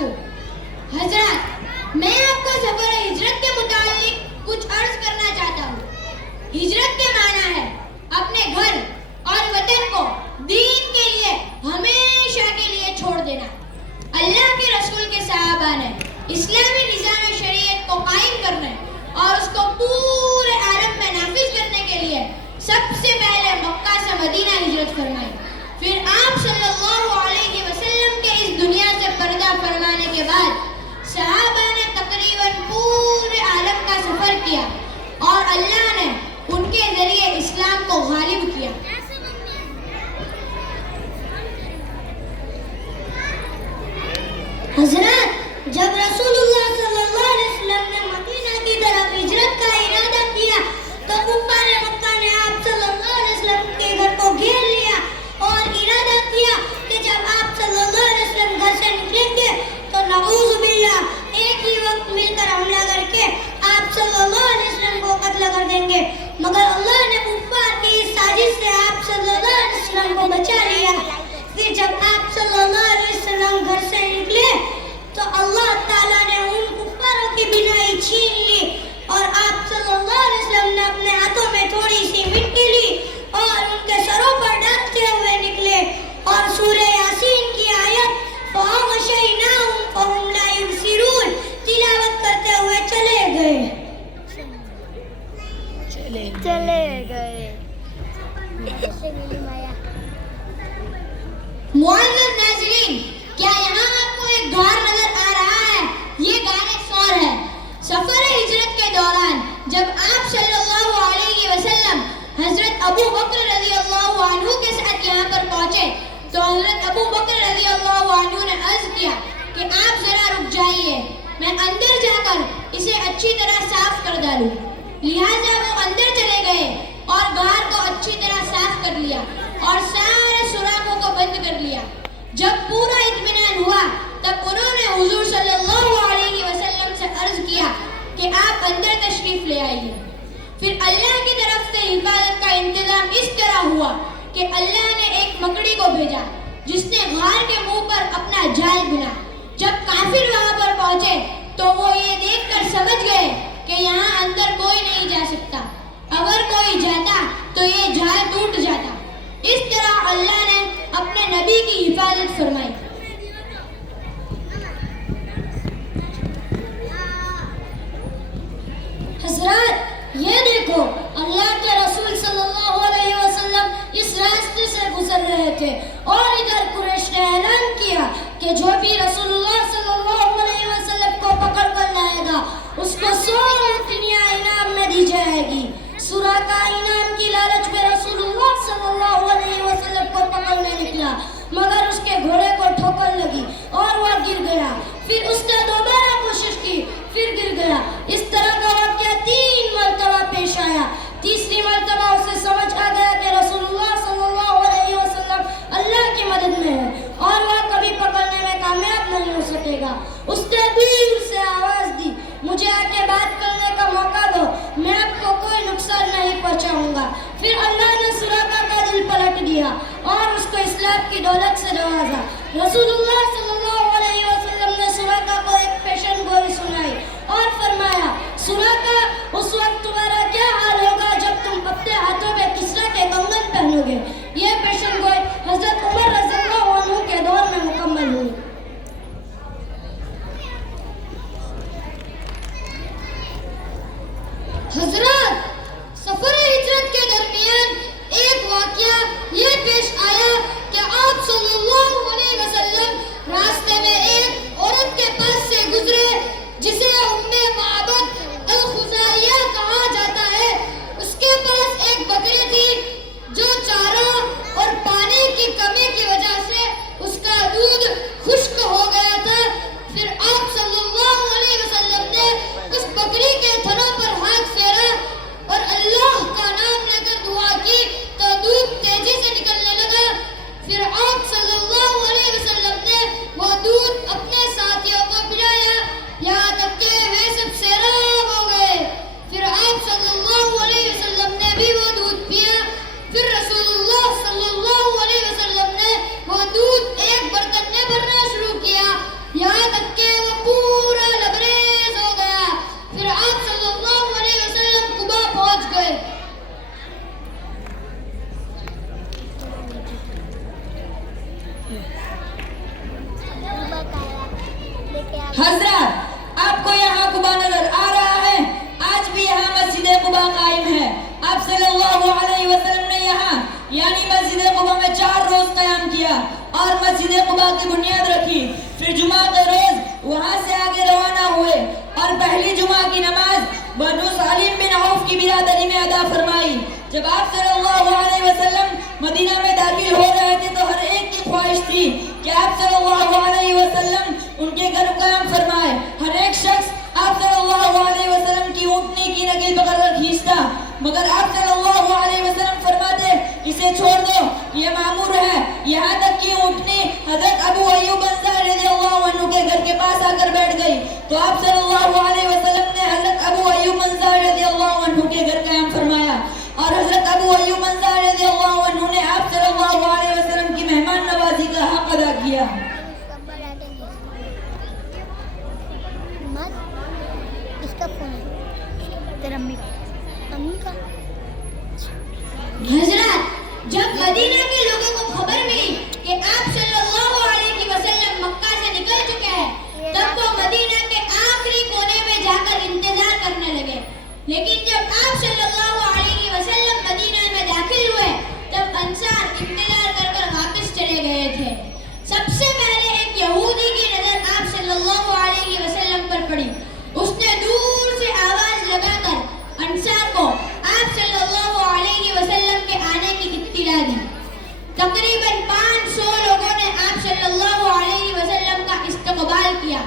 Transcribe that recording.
وبرکاتہ۔ حضرات، میں آپ کو سفر ہجرت کے متعلق کچھ عرض کرنا چاہتا ہوں۔ ہجرت کے معنی ہے اپنے گھر اور وطن کو دین کے لیے ہمیشہ کے لیے چھوڑ دینا۔ اللہ کے رسول کے صحابہ نے اسلامی نظام شریعت کو قائم کرنے اور اس کو پورے عالم میں نافذ کرنے کے لیے سب سے پہلے مکہ سے مدینہ ہجرت فرمائی۔ پھر آپ صلی اللہ علیہ وسلم کے اس دنیا سے پردہ فرمانے کے بعد صحابہ نے تقریباً پورے عالم کا سفر کیا اور اللہ نے ان کے ذریعے اسلام کو غالب کیا۔ حضرات، جب رسول اللہ صلی اللہ علیہ وسلم نے مدینہ کی طرف ہجرت کا ارادہ کیا تو کفار مکہ نے آپ صلی اللہ علیہ وسلم کے گھر کو گھیر لیا اور ارادہ کیا کہ جب آپ صلی اللہ علیہ وسلم گھر سے نکلیں گے تو نعوذ باللہ ایک ہی وقت مل کر حملہ کر کے آپ صلی اللہ علیہ وسلم کو قتل کر دیں گے، مگر اللہ نے کفار کی اس سازش سے آپ صلی اللہ علیہ وسلم کو بچا لیا۔ پھر جب آپ صلی اللہ علیہ وسلم گھر سے نکلے تو اللہ تعالیٰ نے ان کفاروں کی بینائی چھین لی اور آپ صلی اللہ علیہ وسلم نے اپنے ہاتھوں میں تھوڑی سی مٹی لی اور ان کے سروں پر ڈالتے ہوئے نکلے اور سورہ یاسین کی آیت فَغَشَيْنَاهُمْ فَهُمْ لَا يُبْصِرُونَ تلاوت کرتے ہوئے چلے گئے۔ معزز ناظرین، کیا یہاں آپ کو ایک غار نظر آ رہا ہے؟ یہ غار ثور ہے۔ سفر ہجرت کے دوران جب آپ صلی اللہ علیہ وسلم حضرت ابو بکر رضی اللہ عنہ کے ساتھ یہاں پر پہنچے تو حضرت ابو بکر رضی اللہ عنہ نے عرض کیا کہ آپ ذرا رک جائیے، میں اندر جا کر اسے اچھی طرح صاف کر ڈالوں۔ لہٰذا وہ اندر چلے گئے اور غار کو اچھی طرح صاف کر لیا اور سارے سوراخوں کو بند کر لیا۔ جب پورا اطمینان ہوا تب انہوں نے حضور صلی اللہ علیہ وسلم سے عرض کیا کہ آپ اندر تشریف لے آئیے۔ پھر اللہ کی طرف سے حفاظت کا انتظام اس طرح ہوا کہ اللہ نے ایک مکڑی کو بھیجا جس نے غار کے منہ پر اپنا جال بنا۔ جب کافر وہاں پر پہنچے تو وہ یہ دیکھ کر سمجھ گئے کہ یہاں اندر کوئی نہیں جا سکتا، اگر کوئی جاتا تو یہ جال ٹوٹ جاتا۔ اس طرح اللہ نے اپنے نبی کی حفاظت فرمائی۔ حضرات، یہ دیکھو اللہ کے رسول صلی اللہ علیہ وسلم اس راستے سے گزر رہے تھے اور ادھر قریش نے اعلان کیا کہ جو بھی رسول اللہ صلی اللہ علیہ وسلم کو پکڑ کر لائے گا اس کو 100 اونٹنیاں انعام میں دی جائے گی۔ سراقہ انعام کی لالچ میں رسول اللہ صلی اللہ علیہ وسلم کو پکڑنے نکلا مگر اس کے گھوڑے کو ٹھوکر لگی اور وہ گر گیا۔ پھر اس نے دوبارہ کوشش کی، پھر گر گیا۔ اس طرح کا واقعہ 3 مرتبہ پیش آیا۔ تیسری مرتبہ اسے سمجھ آ گیا کہ رسول اللہ صلی اللہ علیہ وسلم اللہ کی مدد میں ہے اور وہ کبھی پکڑنے میں کامیاب نہیں ہو سکے گا۔ اس نے دور سے آواز دی، مجھے آ کے بات کرنے کا موقع دو، میں آپ کو کوئی نقصان نہیں پہنچاؤں گا۔ پھر اللہ نے سراقہ کا دل پلٹ دیا اور اس کو اسلام کی دولت سے نوازا۔ رسول اللہ صلی اللہ علیہ وسلم نے سراقہ کو ایک پیشن گوئی سنائی اور فرمایا، سراقہ، اس وقت تمہارا کیا حال ہوگا جب تم اپنے ہاتھوں میں کسرا کے کنگن پہنو گے۔ یہ پیشن گوئی حضرت عمر رضی اللہ عنہ کے دور میں مکمل ہوئی۔ حضرات، سفر ہجرت کے درمیان ایک واقعہ یہ پیش آیا کہ آپ صلی اللہ علیہ وسلم راستے میں ایک عورت کے پاس سے گزرے جسے ام معبد الخزاعیہ کہا جاتا ہے۔ اس کے پاس ایک بکری تھی جو چارہ اور پانی کی کمی کی وجہ سے اس کا دودھ خشک ہو گیا تھا۔ پھر آپ صلی اللہ علیہ وسلم نے اس بکری کے تھنوں پر ہاتھ پھیرا اور اللہ کا نام لے کر دعا کی تو دودھ تیزی سے نکلنے لگا۔ پھر آپ صلی اللہ علیہ وسلم نے وہ دودھ اپنے ساتھیوں کو پلایا یہاں تک کہ وہ سب سیراب ہو گئے۔ پھر آپ صلی اللہ علیہ وسلم نے بھی وہ دودھ پیا۔ پھر رسول اللہ صلی اللہ علیہ وسلم نے وہ دودھ ایک برتن میں بھرنا شروع کیا یہاں تک حضرات آپ کو یہاں قبا نظر آ رہا ہے. آج بھی یہاں مسجد قبا قائم ہے. آپ صلی اللہ علیہ وسلم نے یہاں یعنی مسجد قبا میں 4 روز قیام کیا اور مسجد قبا کی بنیاد رکھی. پھر جمعہ کے روز وہاں سے آگے روانہ ہوئے اور پہلی جمعہ کی نماز بنو سالم بن عوف کی برادری میں ادا فرمائی. جب آپ صلی اللہ علیہ وسلم مدینہ میں داخل ہو رہے تھے تو ہر ایک کی خواہش تھی کہ آپ صلی اللہ علیہ وسلم ان کے گھر قیام فرمائے. ہر ایک شخص آپ صلی اللہ علیہ وسلم کی اونٹنی کی نگل پکڑ کر کھینچتا، مگر آپ صلی اللہ علیہ وسلم فرماتے اسے چھوڑ دو، یہ معمور ہے. یہاں تک کہ اونٹنی حضرت ابو ایوب انصاری رضی اللہ عنہ کے گھر کے پاس آ کر بیٹھ گئی تو آپ صلی اللہ علیہ وسلم نے حضرت ابو ایوب انصاری رضی اللہ عنہ کے گھر قیام فرمایا اور حضرت ابو ایوب انصاری رضی اللہ عنہ نے آپ صلی اللہ علیہ وسلم کی مہمان نوازی کا حق ادا کیا. حضرات جب مدینہ کے لوگوں کو خبر ملی کہ آپ صلی اللہ علیہ وسلم مکہ سے نکل چکے ہیں تب وہ مدینہ کے آخری کونے میں جا کر انتظار کرنے لگے. لیکن جب آپ صلی اللہ علیہ وسلم مدینہ میں داخل ہوئے تب انصار انتظار کر کر واپس چلے گئے تھے. سب سے پہلے ایک یہودی کی نظر آپ صلی اللہ علیہ وسلم پر پڑی. اس نے دور سے آواز لگا کر انصار کو آپ صلی اللہ علیہ وسلم کے آنے کی اطلاع دی. تقریباً 500 لوگوں نے آپ صلی اللہ علیہ وسلم کا استقبال کیا.